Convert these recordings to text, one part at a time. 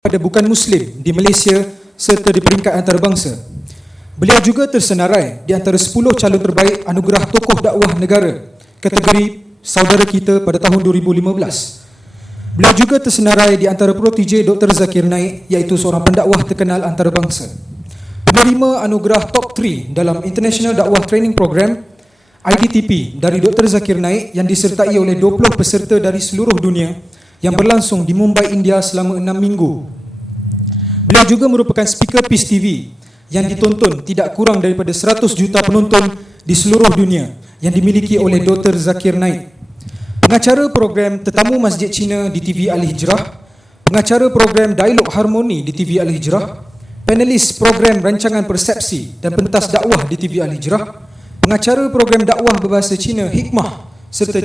pada bukan Muslim di Malaysia serta di peringkat antarabangsa. Beliau juga tersenarai di antara 10 calon terbaik anugerah tokoh dakwah negara kategori saudara kita pada tahun 2015. Beliau juga tersenarai di antara protege Dr. Zakir Naik, iaitu seorang pendakwah terkenal antarabangsa. Penerima anugerah top 3 dalam International Dakwah Training Program IDTP dari Dr. Zakir Naik yang disertai oleh 20 peserta dari seluruh dunia yang berlangsung di Mumbai, India selama 6 minggu. Beliau juga merupakan speaker Peace TV yang ditonton tidak kurang daripada 100 juta penonton di seluruh dunia yang dimiliki oleh Dr. Zakir Naik. Pengacara program Tetamu Masjid Cina di TV Al-Hijrah, pengacara program Dialog Harmoni di TV Al-Hijrah, panelis program Rancangan Persepsi dan Pentas Dakwah di TV Al-Hijrah, pengacara program dakwah berbahasa Cina Hikmah serta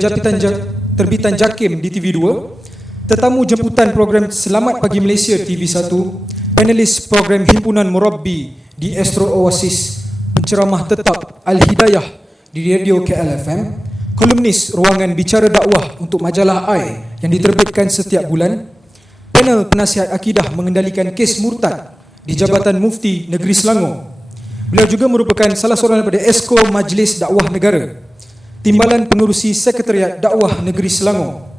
terbitan Jakim di TV 2, tetamu jemputan program Selamat Pagi Malaysia TV1, panelis program Himpunan Murabbi di Astro Oasis, penceramah tetap Al-Hidayah di Radio KLFM, kolumnis ruangan bicara dakwah untuk majalah AI yang diterbitkan setiap bulan, panel penasihat akidah mengendalikan kes murtad di Jabatan Mufti Negeri Selangor. Beliau juga merupakan salah seorang daripada Esko Majlis Dakwah Negara, timbalan pengurusi Sekretariat Dakwah Negeri Selangor.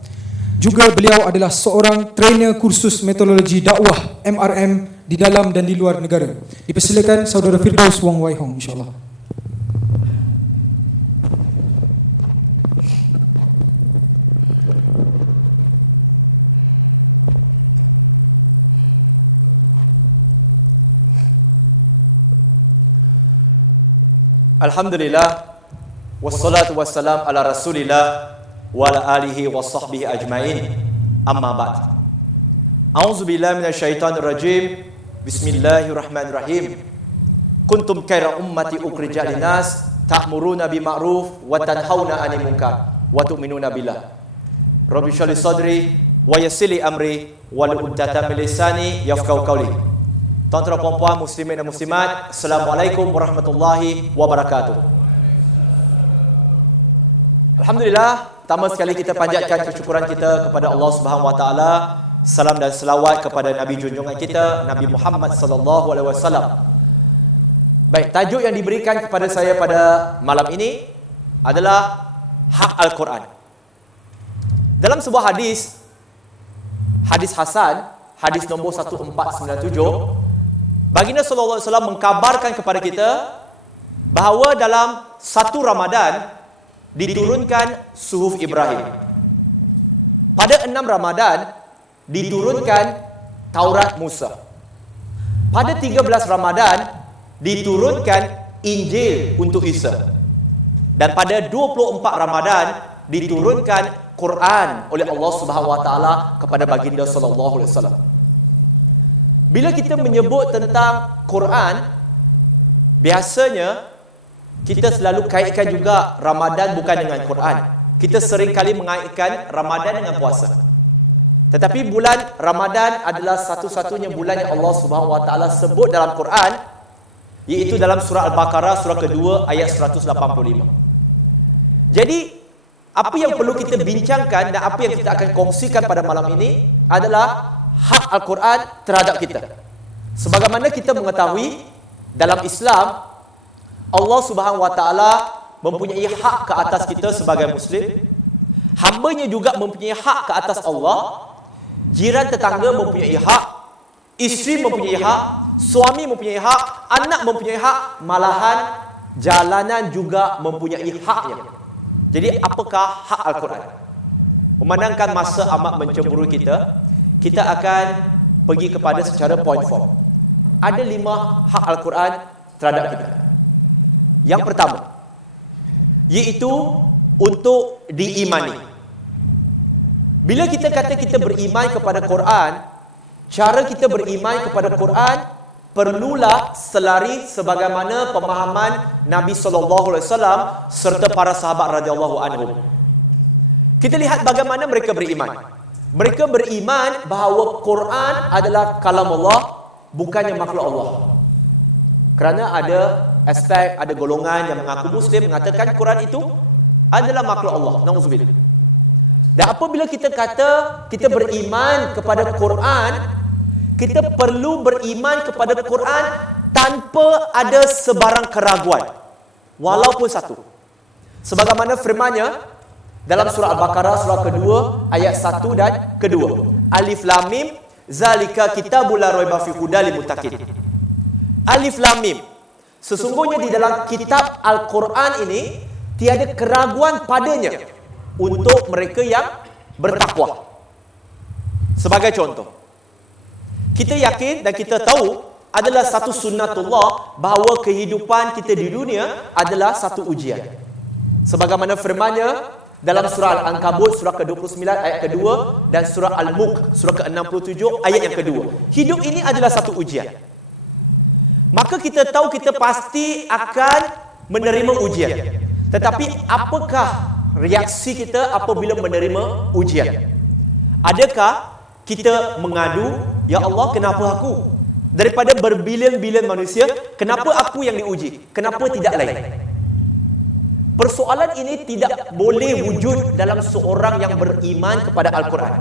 Juga beliau adalah seorang trainer kursus metodologi dakwah MRM di dalam dan di luar negara. Dipersilakan saudara Firdaus Wong Wai Hong, insyaAllah. Alhamdulillah, wassalatu wassalam ala rasulillah wa ala alihi wa sahbihi ajma'in, amma ba'd. A'udzubillahi minasyaitanir rajim. Bismillahirrahmanirrahim. Kuntum khaira ummati ukhrijat linnas ta'muruna bil ma'ruf wa tanhauna 'anil munkar wa tu'minuna billah. Rabbi shrah li sadri wa yassir li amri wahlul 'uqdatam min lisani yafqahu qawli. Tuan-tuan dan puan-puan muslimin dan muslimat, Assalamualaikum warahmatullahi wabarakatuh. Alhamdulillah, pertama sekali kita panjatkan kesyukuran kita kepada Allah Subhanahu wa taala. Salam dan selawat kepada Nabi junjungan kita, Nabi Muhammad sallallahu alaihi wasallam. Baik, tajuk yang diberikan kepada saya pada malam ini adalah hak Al-Quran. Dalam sebuah hadis hasan, hadis nombor 1497, Baginda sallallahu alaihi wasallam mengkabarkan kepada kita bahawa dalam satu Ramadan diturunkan suhuf Ibrahim. Pada 6 Ramadan diturunkan Taurat Musa. Pada 13 Ramadan diturunkan Injil untuk Isa. Dan pada 24 Ramadan diturunkan Quran oleh Allah Subhanahu wa taala kepada baginda sallallahu alaihi wasallam. Bila kita menyebut tentang Quran, biasanya kita selalu kaitkan juga Ramadan bukan dengan Quran. Kita sering kali mengaitkan Ramadan dengan puasa. Tetapi bulan Ramadan adalah satu-satunya bulan yang Allah Subhanahu wa taala sebut dalam Quran, iaitu dalam surah Al-Baqarah surah kedua ayat 185. Jadi, apa yang perlu kita bincangkan dan apa yang kita akan kongsikan pada malam ini adalah hak Al-Quran terhadap kita. Sebagaimana kita mengetahui dalam Islam, Allah Subhanahu wa taala mempunyai hak ke atas kita sebagai muslim. Hamba-Nya juga mempunyai hak ke atas Allah. Jiran tetangga mempunyai hak, isteri mempunyai hak, suami mempunyai hak, anak mempunyai hak, malahan jalanan juga mempunyai haknya. Jadi apakah hak Al-Quran? Memandangkan masa amat mencemburui kita akan pergi kepada secara point form. Ada 5 hak Al-Quran terhadap kita. Yang pertama, iaitu untuk diimani. Bila kita kata kita beriman kepada Quran, cara kita beriman kepada Quran perlulah selari sebagaimana pemahaman Nabi sallallahu alaihi wasallam serta para sahabat radhiyallahu anhum. Kita lihat bagaimana mereka beriman. Mereka beriman bahawa Quran adalah kalam Allah, bukannya makhluk Allah. Kerana ada aspek, ada golongan yang mengaku Muslim mengatakan Quran itu adalah makhluk Allah. Nauzubillah. Dan apabila kita kata kita beriman kepada Quran, kita perlu beriman kepada Quran tanpa ada sebarang keraguan, walaupun satu. Sebagaimana firman-Nya dalam surah Al-Baqarah surah kedua ayat 1 dan kedua. Alif Lam Mim, zalika kitabul la raiba fihi hudal lil muttaqin. Alif Lam Mim. Sesungguhnya di dalam kitab Al-Quran ini tiada keraguan padanya untuk mereka yang bertakwa. Sebagai contoh, kita yakin dan kita tahu adalah satu sunnatullah bahawa kehidupan kita di dunia adalah satu ujian. Sebagaimana firman-Nya dalam surah Al-Ankabut surah ke-29 ayat kedua dan surah Al-Mulk surah ke-67 ayat yang kedua. Hidup ini adalah satu ujian. Maka kita tahu kita pasti akan menerima ujian. Tetapi apakah reaksi kita apabila menerima ujian? Adakah kita mengadu, ya Allah, kenapa aku? Daripada berbilion-bilion manusia, kenapa aku yang diuji? Kenapa tidak lain? Persoalan ini tidak boleh wujud dalam seorang yang beriman kepada Al-Quran.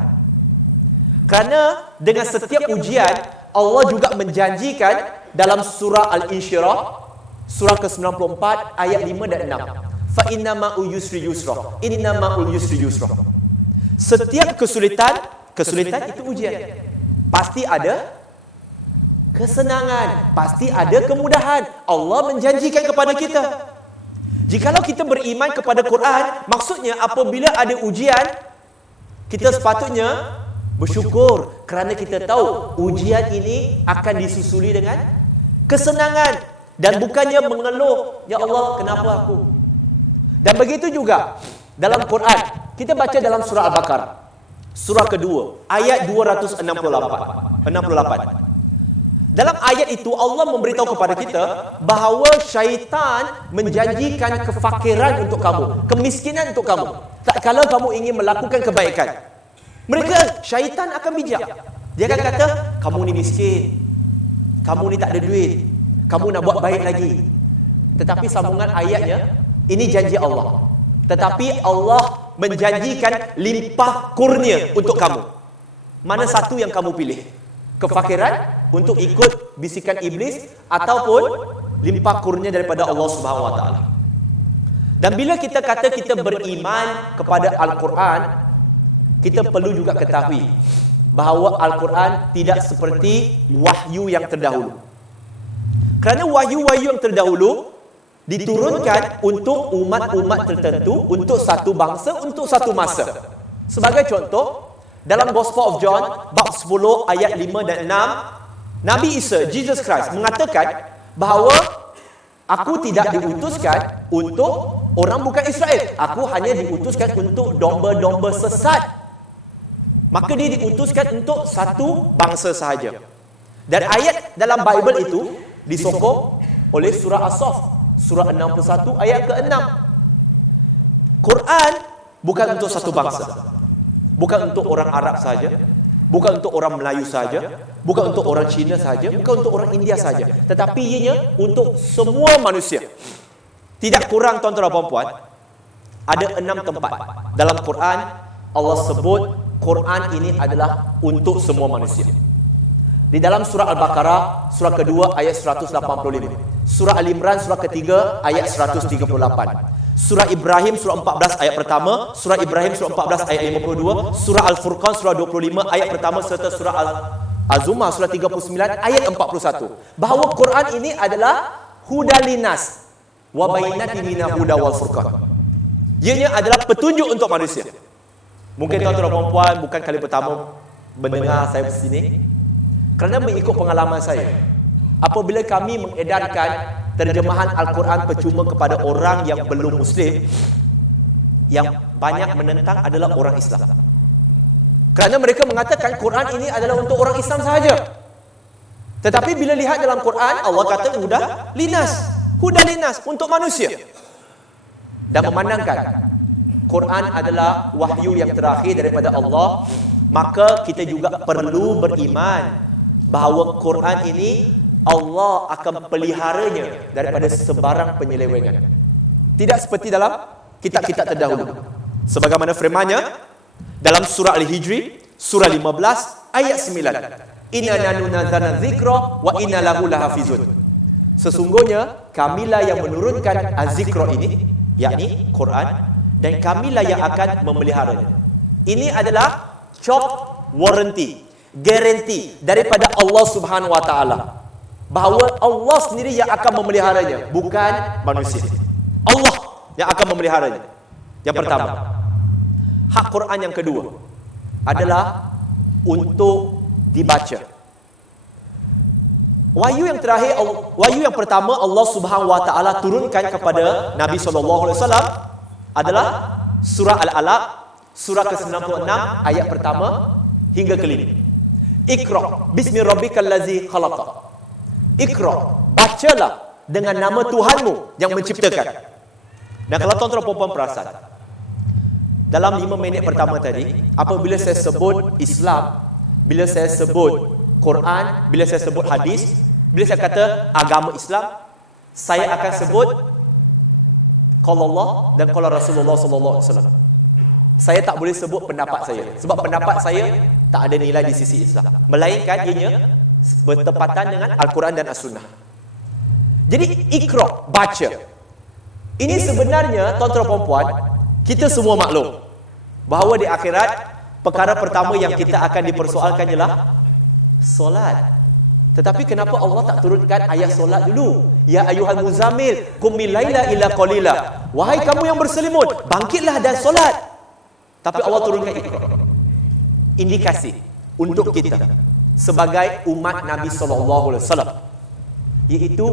Kerana dengan setiap ujian, Allah juga menjanjikan dalam surah Al-Insyirah, surah ke-94 ayat 5 dan 6. Fa inna ma'ul yusri yusra. Inna ma'ul yusri yusra. Setiap kesulitan itu ujian. Pasti ada kesenangan, pasti ada kemudahan. Allah menjanjikan kepada kita. Jikalau kita beriman kepada Quran, maksudnya apabila ada ujian, kita sepatutnya bersyukur kerana kita tahu ujian ini akan disusuli dengan kesenangan dan bukannya mengeluh, ya Allah, kenapa aku? Dan begitu juga dalam Quran, kita baca dalam surah Al-Baqarah surah kedua ayat 268. Dalam ayat itu Allah memberitahu kepada kita bahawa syaitan menjanjikan kefakiran untuk kamu, kemiskinan untuk kamu, tak kala kamu ingin melakukan kebaikan. Syaitan akan bijak. Dia akan kata, kamu ni miskin, kamu ni tak ada duit, kamu nak buat baik lagi. Tetapi sambungan ayatnya, ini janji Allah. Tetapi Allah menjanjikan limpah kurnia untuk kamu. Mana satu yang kamu pilih? Kefakiran untuk ikut bisikan iblis ataupun limpah kurnia daripada Allah Subhanahu Wa Taala? Dan bila kita kata kita beriman kepada Al-Quran, kita perlu juga ketahui bahawa Al-Quran tidak seperti wahyu yang terdahulu. Kerana wahyu-wahyu yang terdahulu diturunkan untuk umat-umat tertentu, untuk satu bangsa, untuk satu masa. Sebagai contoh, dalam Gospel of John bab 10 ayat 5 dan 6, Nabi Isa, Jesus Christ, mengatakan bahawa aku tidak diutuskan untuk orang bukan Israel. Aku hanya diutuskan untuk domba-domba sesat. Maka dia diutuskan untuk satu bangsa sahaja. Dan ayat dalam Bible itu disokong oleh surah As-Saff surah 61 ayat ke-6. Quran bukan untuk satu bangsa, bukan untuk orang Arab saja, bukan untuk orang Melayu saja, bukan untuk orang Cina saja, bukan untuk orang India saja, tetapi ianya untuk semua manusia. Tidak kurang, tuan-tuan dan puan-puan, ada 6 tempat dalam Quran Allah sebut Quran ini adalah untuk semua manusia. Di dalam surah Al-Baqarah surah kedua ayat 185, surah Al-Imran surah ketiga ayat 138, surah Ibrahim surah 14 ayat pertama, surah Ibrahim surah 14 ayat 52, surah Al-Furqan surah 25 ayat pertama, serta surah Al-Zumar surah 39 ayat 41. Bahawa Quran ini adalah hudalinas wa bainatin minal huda wal furqan. Ianya adalah petunjuk untuk manusia. Mungkin tuan-tuan dan puan-puan bukan kali pertama mendengar saya di sini. Kerana mengikut pengalaman saya, apabila kami mengedarkan terjemahan Al-Quran percuma kepada orang yang belum Muslim, yang banyak menentang adalah orang Islam. Kerana mereka mengatakan Quran ini adalah untuk orang Islam sahaja. Tetapi bila lihat dalam Quran, Allah kata huda linas untuk manusia. Dan memandangkan Quran adalah wahyu yang terakhir daripada Allah, maka kita juga perlu beriman bahawa Quran ini Allah akan peliharanya daripada sebarang penyelewengan. Tidak seperti dalam kitab-kitab terdahulu. Sebagaimana firman-Nya dalam surah Al-Hijri surah 15 ayat 9. Inna nahnu nazzalna dzikra wa inna lahu lahafizun. Sesungguhnya kamilah yang menurunkan az-zikra ini, yakni Quran, dan kamilah yang akan memeliharanya. Ini adalah chop warranty, garanti daripada Allah Subhanahu wa taala bahawa Allah sendiri yang akan memeliharanya, bukan manusia. Allah yang akan memeliharanya. Yang pertama. Hak Quran yang kedua adalah untuk dibaca. Wahyu yang terakhir, wahyu yang pertama Allah Subhanahu wa taala turunkan kepada Nabi sallallahu alaihi wasallam adalah surah Al-Alaq, surah ke-96 ayat pertama hingga kelima. Iqra bismi rabbikal ladzi khalaq. Iqra, bacalah dengan nama Tuhanmu yang menciptakan. Dan kalau tuan-tuan puan-puan perasan, dalam 5 minit pertama tadi, apabila saya sebut Islam, bila saya sebut Quran, bila saya sebut hadis, bila saya kata agama Islam, saya akan sebut qala Allah dan qala Rasulullah sallallahu alaihi wasallam. Saya tak boleh sebut pendapat saya, sebab pendapat saya tak ada nilai di sisi Islam, melainkan ianya bertepatan dengan Al-Quran dan As-Sunnah. Jadi Iqra, baca. Ini sebenarnya tuan-tuan dan puan, kita semua maklum bahawa di akhirat perkara pertama yang kita akan dipersoalkan ialah solat. Tetapi kenapa Allah tak turunkan ayat solat dulu? Ya ayyuhal muzammil qum min laila illa qalila. Wahai kamu yang berselimut, bangkitlah dan solat. Tapi Allah turunkan Iqra. Indikasi untuk kita sebagai umat Nabi sallallahu alaihi wasallam, iaitu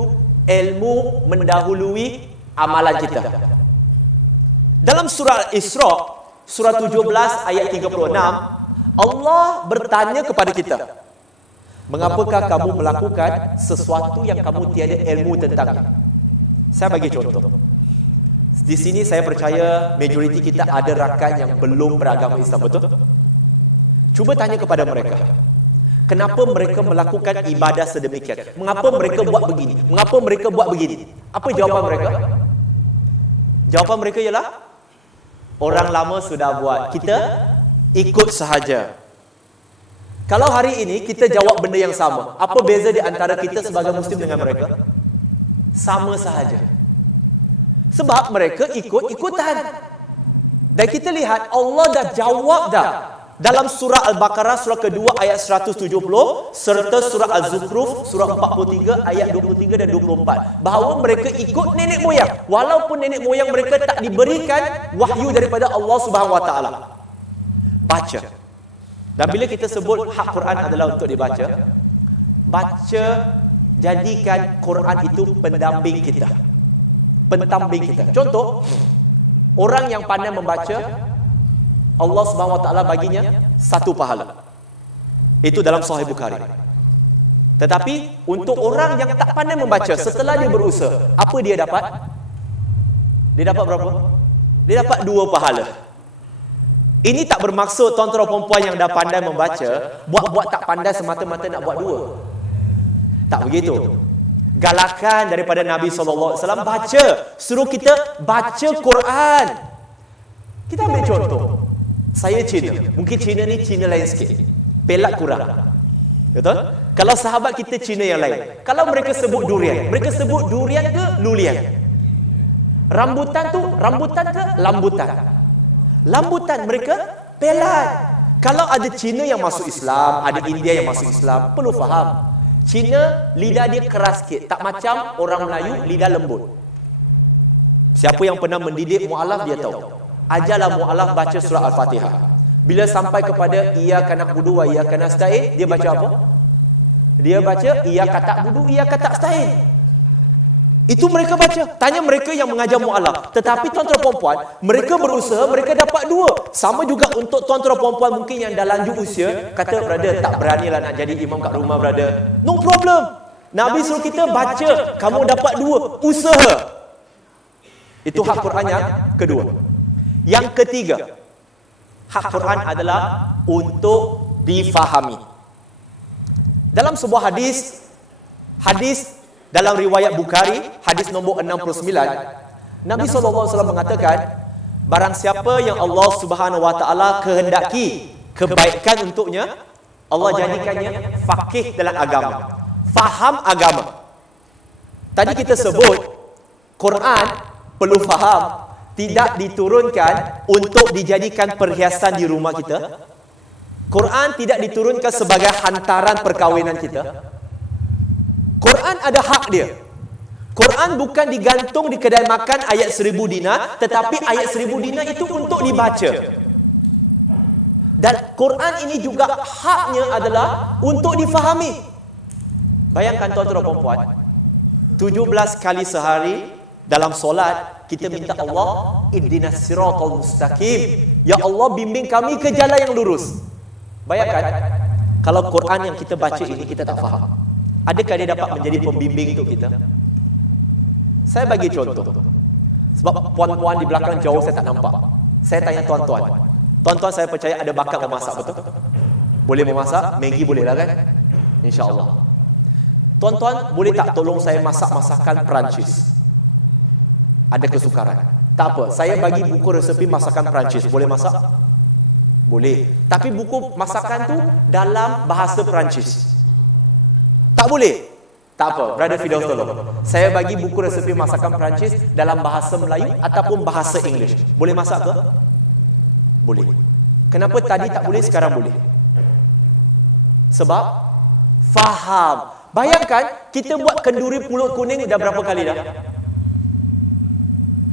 ilmu mendahului amalan kita. Dalam surah Isra, surah 17 ayat 36, Allah bertanya kepada kita, mengapakah kamu melakukan sesuatu yang kamu tiada ilmu tentangnya? Saya bagi contoh. Di sini saya percaya majoriti kita ada rakan yang belum beragama Islam, betul? Cuba tanya kepada mereka, kenapa mereka melakukan ibadah sedemikian? Mengapa mereka buat begini? Mengapa mereka buat begini? Apa jawapan mereka? Jawapan mereka ialah, orang lama sudah buat, kita ikut sahaja. Kalau hari ini kita jawab benda yang sama, apa beza di antara kita sebagai Muslim dengan mereka? Sama sahaja. Sebab mereka ikut-ikutan. Dan kita lihat Allah dah jawab dah dalam surah Al-Baqarah surah kedua ayat 170 serta surah Al-Zukhruf surah 43 ayat 23 dan 24, bahawa mereka ikut nenek moyang walaupun nenek moyang mereka tak diberikan wahyu daripada Allah Subhanahu wa taala. Baca. Dan bila kita sebut hak Quran adalah untuk dibaca, baca, jadikan Quran itu pendamping kita, pentambing kita. Contoh, orang yang pandai membaca, Allah Subhanahu wa taala baginya 1 pahala. Itu dalam Sahih Bukhari. Tetapi untuk orang yang tak pandai membaca, setelah dia berusaha, apa dia dapat? Dia dapat berapa? Dia dapat 2 pahala. Ini tak bermaksud tuan-tuan dan puan-puan yang dah pandai membaca, buat-buat tak pandai semata-mata nak buat 2. Tak begitu. Galakan daripada Nabi SAW, baca. Suruh kita baca Quran. Kita ambil contoh. Saya Cina. Mungkin Cina ni Cina lain sikit. Pelat kurang. Betul? Kalau sahabat kita Cina yang lain, kalau mereka sebut durian, mereka sebut durian ke lulian? Rambutan tu rambutan ke lambutan? Lambutan, mereka pelat. Kalau ada Cina yang masuk Islam, ada India yang masuk Islam, perlu faham, Cina lidah dia keras sikit, tak macam orang Melayu lidah lembut. Siapa yang pernah mendidik mu'alaf dia tahu. Ajarlah mu'alaf baca surah Al-Fatihah. Bila sampai kepada iyyaka na'budu wa iyyaka nasta'in, dia baca apa? Dia baca iyyaka ta'budu iyyaka nasta'in. Itu mereka baca. Tanya mereka yang mengajar mu'alaf. Tetapi tuan-tuan puan-puan, mereka berusaha, mereka dapat 2. Sama juga untuk tuan-tuan puan-puan mungkin yang dah lanjut usia, kata, brother, tak beranilah nak jadi imam kat rumah, brother. No problem. Nabi suruh kita baca, kamu dapat 2. Usaha. Itu hak Quran yang kedua. Yang ketiga, hak Quran adalah untuk difahami. Dalam sebuah hadis dalam riwayat Bukhari, hadis nombor 69, Nabi SAW mengatakan, barang siapa yang Allah Subhanahu wa taala kehendaki kebaikan untuknya, Allah jadikannya faqih dalam agama, faham agama. Tadi kita sebut Quran perlu faham, tidak diturunkan untuk dijadikan perhiasan di rumah kita. Quran tidak diturunkan sebagai hantaran perkahwinan kita. Quran ada hak dia. Quran bukan digantung di kedai makan ayat 1000 dinar, tetapi ayat 1000 dinar itu untuk dibaca. Dan Quran ini juga haknya adalah untuk difahami. Bayangkan tuan-tuan dan puan-puan, 17 kali sehari dalam solat kita minta Allah, ihdinas siratal mustaqim. Ya Allah, bimbing kami ke jalan yang lurus. Bayangkan kalau Quran yang kita baca ini kita tak faham, adakah dia dapat menjadi pembimbing untuk kita? Saya bagi contoh. Sebab puan-puan di belakang jauh saya tak nampak. Saya tanya tuan-tuan. Tuan-tuan saya percaya ada bakat memasak, betul? Boleh memasak? Maggi boleh lah kan? InsyaAllah. Tuan-tuan boleh tak tolong saya masak masakan Perancis? Ada kesukaran? Tak apa, saya bagi buku resepi masakan Perancis. Boleh masak? Boleh. Tapi buku masakan tu dalam bahasa Perancis. Tak boleh? Tak apa, Brother Firdaus tolong. Saya bagi buku resepi masakan Perancis dalam bahasa Melayu ataupun bahasa English. Boleh masak ke? Boleh. Kenapa tadi tak boleh, sekarang boleh? Sebab faham. Bayangkan, kita buat kenduri pulut kuning dah berapa kali dah?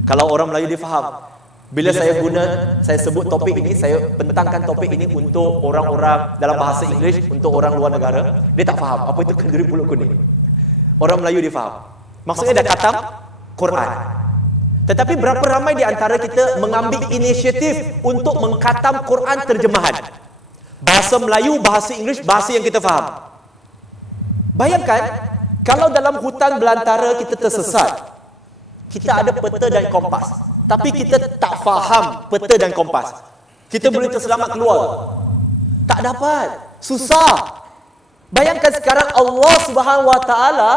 Kalau orang Melayu dia faham. Bila saya sebut topik ini, saya bentangkan topik ini untuk orang-orang dalam bahasa English, untuk orang luar negara, dia tak faham apa itu kenduri pulut kuning. Orang Melayu dia faham. Maksudnya dah khatam Quran. Tetapi berapa ramai di antara kita mengambil inisiatif untuk mengkhatam Quran terjemahan? Bahasa Melayu, bahasa English, bahasa yang kita faham. Bayangkan, kalau dalam hutan belantara kita tersesat, kita ada peta dan kompas, tapi kita tak faham peta dan kompas, kita boleh terselamat keluar? Tak dapat, susah. Bayangkan sekarang Allah Subhanahu Wa Taala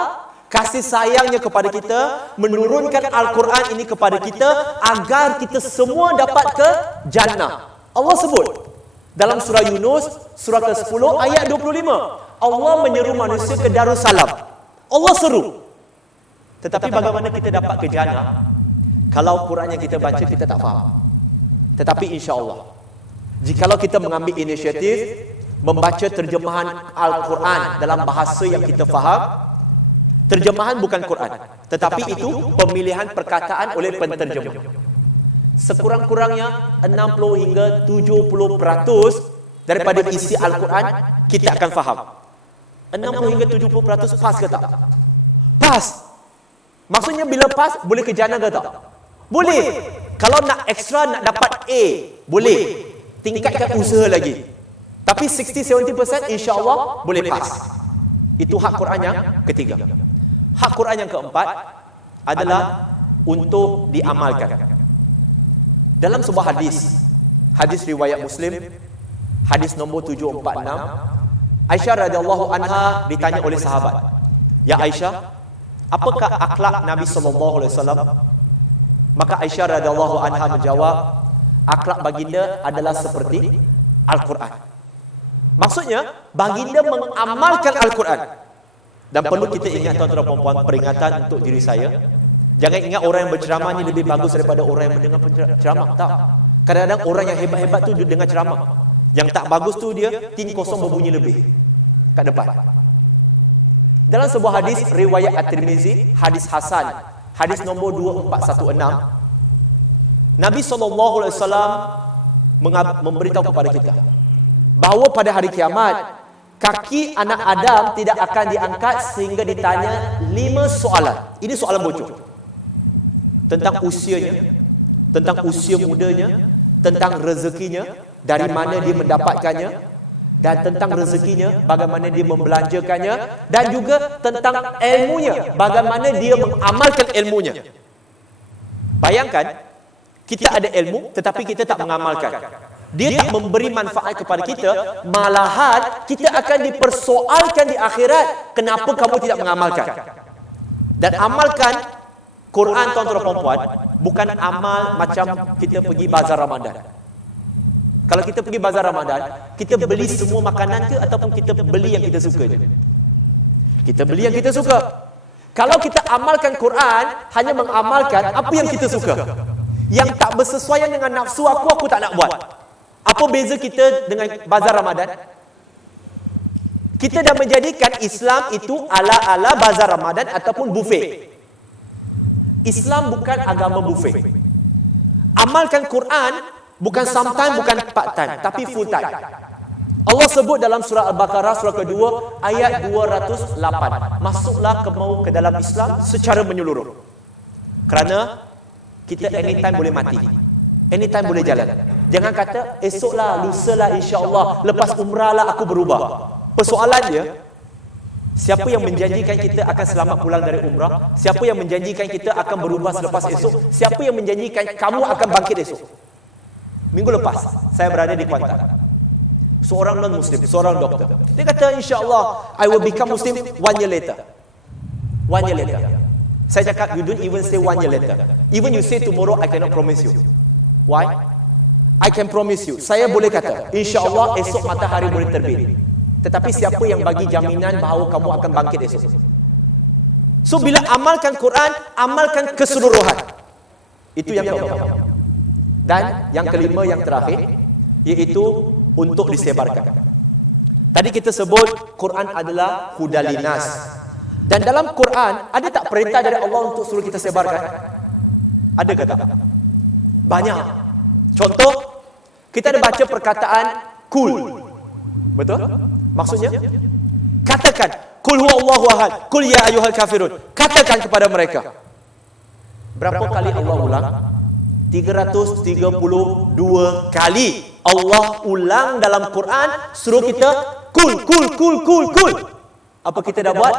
kasih sayangnya kepada kita, menurunkan Al-Quran ini kepada kita agar kita semua dapat ke jannah. Allah sebut dalam surah Yunus, surah ke-10 ayat 25, Allah menyeru manusia ke Darussalam. Allah seru. Tetapi bagaimana kita dapat ke jannah kalau Quran yang kita baca kita tak faham? Tetapi insya-Allah, jikalau kita mengambil inisiatif membaca terjemahan Al-Quran dalam bahasa yang kita faham, terjemahan bukan Quran, tetapi itu pemilihan perkataan oleh penterjemah, sekurang-kurangnya 60 hingga 70% daripada isi Al-Quran kita akan faham. 60 hingga 70% pas ke tak? Pas. Maksudnya bila pas, boleh ke jannah ke tak? Boleh. Kalau nak ekstra, nak dapat A, boleh. Tingkatkan usaha lagi. Tapi 60-70% insya-Allah boleh pas. Itu hak Quran yang ketiga. Hak Quran yang keempat adalah untuk diamalkan. Dalam sebuah hadis riwayat Muslim, hadis nombor 746, Aisyah radhiyallahu anha ditanya oleh sahabat, "Ya Aisyah, apakah akhlak Nabi sallallahu alaihi wasallam?" Maka Aisyah radhiyallahu anha menjawab, "Akhlak baginda adalah seperti Al-Quran." Maksudnya, baginda mengamalkan Al-Quran. Dan perlu kita ingat tuan-tuan dan puan-puan, peringatan untuk diri saya. Jangan ingat orang yang berceramah ni lebih bagus daripada orang yang mendengar ceramah. Tak. Kadang-kadang orang yang hebat-hebat tu dia dengar ceramah. Yang tak bagus tu dia tin kosong berbunyi lebih kat depan. Dalam sebuah hadis riwayat At-Tirmizi, hadis Hasan, hadis nombor 2416, Nabi SAW memberitahu kepada kita bahawa pada hari kiamat kaki anak Adam tidak akan diangkat sehingga ditanya 5 soalan. Ini soalan bocor. Tentang usianya, tentang usia mudanya, tentang rezekinya, dari mana dia mendapatkannya, dan tentang rezekinya, bagaimana dia membelanjakannya, dan juga tentang ilmunya, bagaimana dia mengamalkan ilmunya. Bayangkan, kita ada ilmu tetapi kita tak mengamalkan. Dia tak memberi manfaat kepada kita, malahan kita akan dipersoalkan di akhirat, kenapa kamu tidak mengamalkan? Dan amalkan Quran, tuan-tuan dan puan-puan, bukan amal macam kita pergi bazar Ramadan. Kalau kita pergi bazar Ramadan, kita beli semua makanan ke ataupun kita beli yang kita suka je? Kita beli yang kita suka. Kalau kita amalkan Quran, hanya mengamalkan apa yang kita suka. Yang tak bersesuaian dengan nafsu aku tak nak buat. Apa beza kita dengan bazar Ramadan? Kita dah menjadikan Islam itu ala-ala bazar Ramadan ataupun buffet. Islam bukan agama buffet. Amalkan Quran bukan sometime, bukan part time, tapi full time. Allah sebut dalam surah Al-Baqarah surah kedua ayat 208, masuklah ke dalam Islam secara menyeluruh. Kerana kita anytime boleh mati, anytime boleh jalan. Jangan kata esoklah, lusalah, insya-Allah, lepas umrah lah aku berubah. Persoalan dia, siapa yang menjanjikan kita akan selamat pulang dari umrah? Siapa yang menjanjikan kita akan berubah selepas esok? Siapa yang menjanjikan kamu akan bangkit esok? Minggu lepas, saya berada di Kuantan. Seorang non-Muslim, seorang doktor. Dia kata, insya-Allah, I will become Muslim 1 year later. 1 year later. Saya cakap, you don't even say 1 year later. Even you say tomorrow, I cannot promise you. Why? I can promise you. Saya boleh kata, insya-Allah esok matahari boleh terbit. Tetapi siapa yang bagi jaminan bahawa kamu akan bangkit esok? So, bila amalkan Quran, amalkan keseluruhan. Itu yang keempat. Dan yang kelima, yang terakhir, iaitu untuk disebarkan. Tadi kita sebut Quran adalah hudalinas. Dan dalam Quran, ada tak perintah dari Allah untuk suruh kita sebarkan? Ada ke tak? Banyak. Contoh, kita ada baca perkataan kul. Betul? Maksudnya? Katakan, kul huwallahu ahad, kul ya ayyuhal kafirun. Katakan kepada mereka. Berapa kali Allah ulang? 332 kali Allah ulang dalam Quran suruh kita kul. Apa kita dah buat?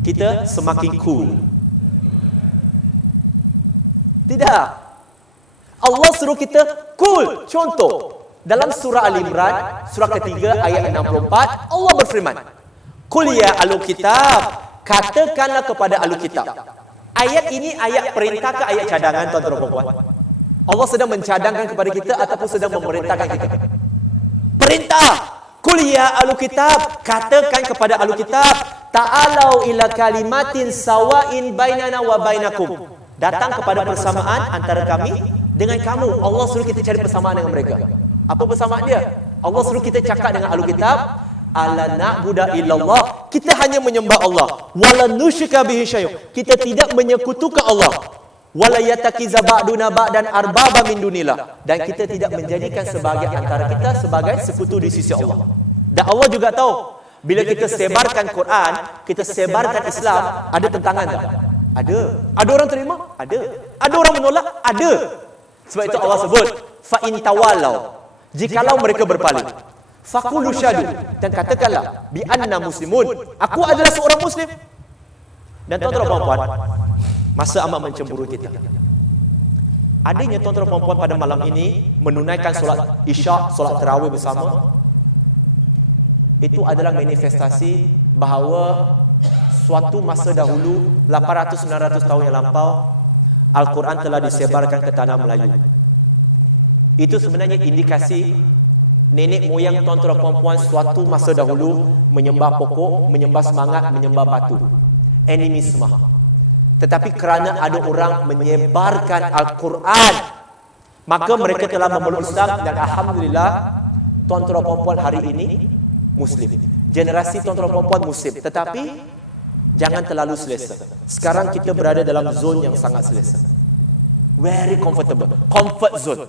Kita semakin cool. Tidak. Allah suruh kita cool. Contoh, dalam surah Al-Imran, surah ketiga ayat 64, Allah berfirman, "Qul ya ahlul kitab," katakanlah kepada ahlul kitab. Ayat ini ayat perintah ke ayat cadangan, tuan-tuan dan puan-puan? Allah sedang mencadangkan kepada kita ataupun sedang memerintahkan kita? Perintah. Qul ya ahlul kitab, katakan kepada ahlul kitab, ta'alau ila kalimatin sawain bainana wa bainakum. Datang kepada persamaan antara kami dengan kamu. Allah suruh kita cari persamaan dengan mereka. Apa persamaan dia? Allah suruh kita cakap dengan ahlul kitab, ala na'budu illallah, kita hanya menyembah Allah, wala nusyrika bihi syai', kita tidak menyekutukan Allah, wala yatakiza ba'duna ba'dan arbaba min dunillah, dan kita tidak menjadikan sebahagian antara kita sebagai sekutu di sisi Allah. Dan Allah juga tahu bila kita sebarkan Quran, kita sebarkan Islam, ada tentangan tak? Ada. Ada orang terima? Ada. Ada orang menolak? Ada. Sebab itu Allah sebut, fa in tawallaw, jikalau mereka berpaling, faqulu syahadu, dan katakanlah bi anna muslimun, aku adalah seorang muslim. Dan tuan-tuan dan puan, masa amat mencemburu kita. Adanya tuan-tuan dan puan pada malam ini menunaikan solat Isyak, solat tarawih bersama, itu adalah manifestasi bahawa suatu masa dahulu 800-900 tahun yang lampau, Al-Quran telah disebarkan ke tanah Melayu. Itu sebenarnya indikasi nenek moyang tuan-tuan dan puan-puan suatu masa dahulu menyembah pokok, menyembah semangat, menyembah batu, animisme. Tetapi kerana ada orang menyebarkan Al-Quran, maka mereka telah memeluk Islam, dan alhamdulillah tuan-tuan dan puan-puan hari ini Muslim. Generasi tuan-tuan dan puan-puan Muslim. Tetapi jangan terlalu selesa. Sekarang kita berada dalam zone yang sangat selesa. Very comfortable. Comfort zone.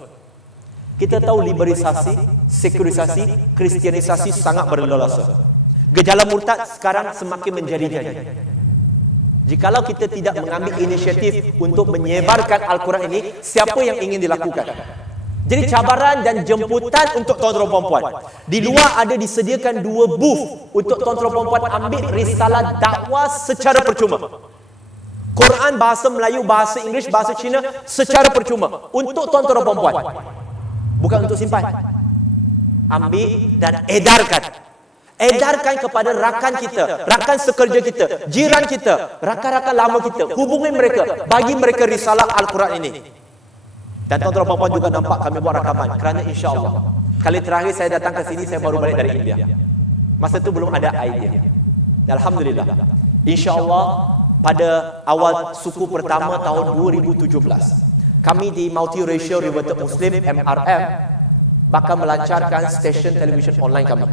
Kita tahu liberalisasi, sekurisasi, kristianisasi sangat berleluasa. Gejala murtad sekarang semakin menjadi-jadi. Jikalau kita tidak mengambil inisiatif untuk menyebarkan Al-Quran ini, siapa yang ingin dilakukan? Jadi cabaran dan jemputan untuk tuan-tuan dan puan-puan. Di luar ada disediakan 2 booth untuk tuan-tuan dan puan-puan ambil risalah dakwah secara percuma. Quran bahasa Melayu, bahasa Inggeris, bahasa Cina secara percuma untuk tuan-tuan dan puan-puan. Bukan untuk simpan. Ambil dan edarkan. Edarkan kepada rakan kita, rakan sekerja kita, jiran kita, rakan-rakan lama kita. Hubungi mereka, bagi mereka risalah Al-Quran ini. Dan tuan-tuan dan puan juga nampak kami buat rakaman. Kerana insya-Allah kali terakhir saya datang ke sini saya baru balik dari India. Masa tu belum ada idea. Alhamdulillah. Insya-Allah pada awal suku pertama tahun 2017, kami di Multiracial Reverted Muslim MRM bakal melancarkan stesen televisyen online kami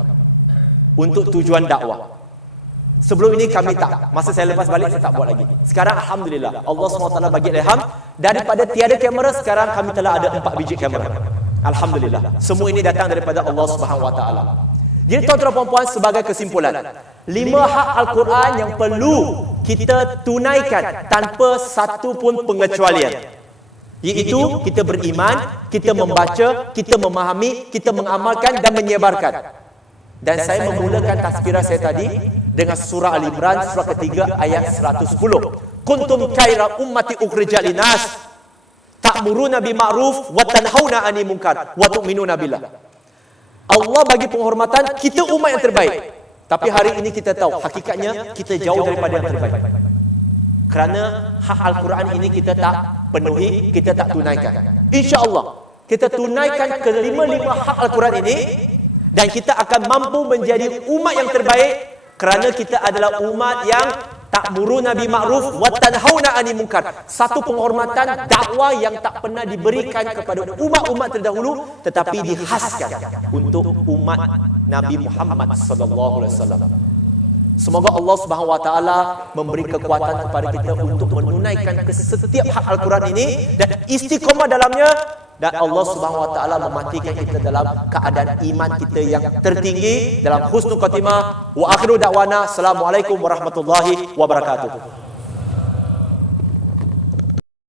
untuk tujuan dakwah. Sebelum ini kami tak. Masa saya lepas balik saya tak buat lagi. Sekarang alhamdulillah Allah SWT bagi ilham, daripada tiada kamera sekarang kami telah ada 4 biji kamera. Alhamdulillah. Semua ini datang daripada Allah SWT. Jadi tuan-tuan dan puan-puan, sebagai kesimpulan, 5 hak Al-Quran yang perlu kita tunaikan tanpa satu pun pengecualian, iaitu kita beriman, kita membaca, kita memahami, kita mengamalkan dan menyebarkan. Dan saya memulakan tazkirah saya tadi dengan surah Al-Imran, surah ketiga ayat 110. Kuntum khaira ummati ukhrijat linas ta'muruna bil ma'ruf wa tanhauna 'anil munkar wa tu'minuna billah. Allah bagi penghormatan kita umat yang terbaik. Tapi hari ini kita tahu hakikatnya kita jauh daripada yang terbaik. Kerana hak Al-Quran ini kita tak penuhi, kita tak tunaikan. Insya-Allah kita tunaikan kelima-lima hak Al-Quran ini dan kita akan mampu menjadi umat yang terbaik, kerana kita adalah umat yang ta'muruna bil ma'ruf wa tanhauna 'anil munkar. Satu penghormatan dakwah yang tak pernah diberikan kepada umat-umat terdahulu, tetapi dihaskan untuk umat Nabi Muhammad sallallahu alaihi wasallam. Semoga Allah Subhanahu wa taala memberi kekuatan kepada kita untuk menunaikan setiap hak Al-Quran ini dan istiqamah dalamnya, dan Allah Subhanahu wa taala mematikan kita dalam keadaan iman kita yang tertinggi dalam husnul khatimah. Wa akhiru da'wana assalamualaikum warahmatullahi wabarakatuh.